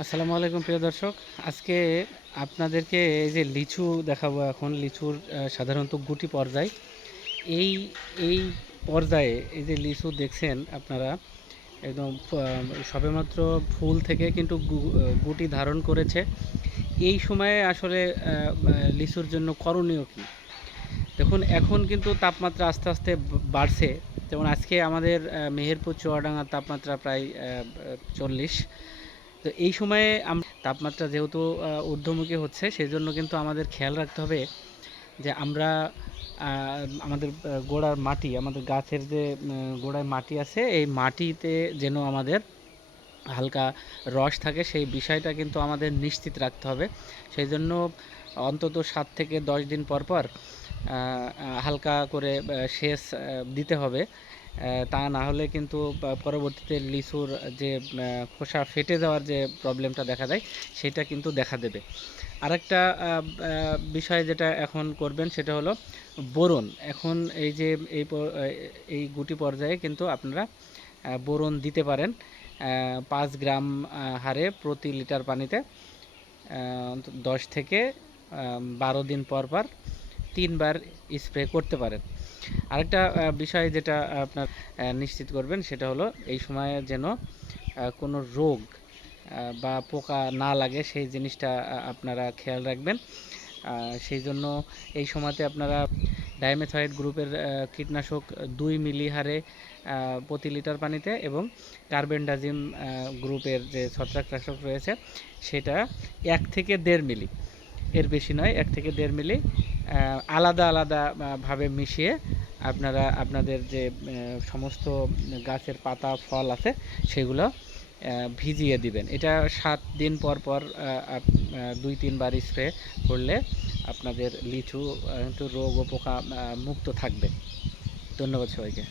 আসসালামু আলাইকুম প্রিয় দর্শক। আজকে আপনাদেরকে এই যে লিচু দেখাবো। এখন লিচুর সাধারণত গুটি পর্যায়। এই এই পর্যায়ে এই যে লিচু দেখছেন আপনারা, একদম সবেমাত্র ফুল থেকে কিন্তু গুটি ধারণ করেছে। এই সময়ে আসলে লিচুর জন্য করণীয় কী? দেখুন, এখন কিন্তু তাপমাত্রা আস্তে আস্তে বাড়ছে। যেমন আজকে আমাদের মেহেরপুর চুয়াডাঙ্গার তাপমাত্রা প্রায় 40। তো এই সময়ে তাপমাত্রা যেহেতু ঊর্ধ্বমুখী হচ্ছে, সেই জন্য কিন্তু আমাদের খেয়াল রাখতে হবে যে আমরা আমাদের গোড়ার মাটি, আমাদের গাছের যে গোড়ায় মাটি আছে, এই মাটিতে যেন আমাদের হালকা রস থাকে, সেই বিষয়টা কিন্তু আমাদের নিশ্চিত রাখতে হবে। সেই জন্য অন্তত 7 থেকে 10 দিন পর পর হালকা করে সেচ দিতে হবে। তা না হলে কিন্তু পরবর্তীতে লিচুর যে খোসা ফেটে যাওয়ার যে প্রবলেমটা দেখা দেয়, সেটা কিন্তু দেখা দেবে। আরেকটা বিষয় যেটা এখন করবেন সেটা হলো বোরন। এখন এই যে এই গুটি পর্যায়ে কিন্তু আপনারা বোরন দিতে পারেন 5 গ্রাম হারে প্রতি লিটার পানিতে 10 থেকে 12 দিন পর পর 3 বার স্প্রে করতে পারেন। আরেকটা বিষয় যেটা আপনার নিশ্চিত করবেন সেটা হলো এই সময়ে যেন কোনো রোগ বা পোকা না লাগে, সেই জিনিসটা আপনারা খেয়াল রাখবেন। সেই জন্য এই সময়তে আপনারা ডাইমেথয়েড গ্রুপের কীটনাশক 2 মিলি হারে প্রতি লিটার পানিতে, এবং কার্বেন্ডাজিম গ্রুপের যে ছত্রাকনাশক রয়েছে সেটা 1 থেকে 1.5 মিলি, এর বেশি নয়, 1 থেকে 1.5 মিলি আলাদা আলাদা ভাবে মিশিয়ে আপনারা আপনাদের যে সমস্ত গাছের পাতা ফল আছে সেগুলো ভিজিয়ে দিবেন। এটা 7 দিন পর পর 2-3 বার স্প্রে করলে আপনাদের লিচু কিন্তু রোগ ও পোকা মুক্ত থাকবে। ধন্যবাদ সবাইকে।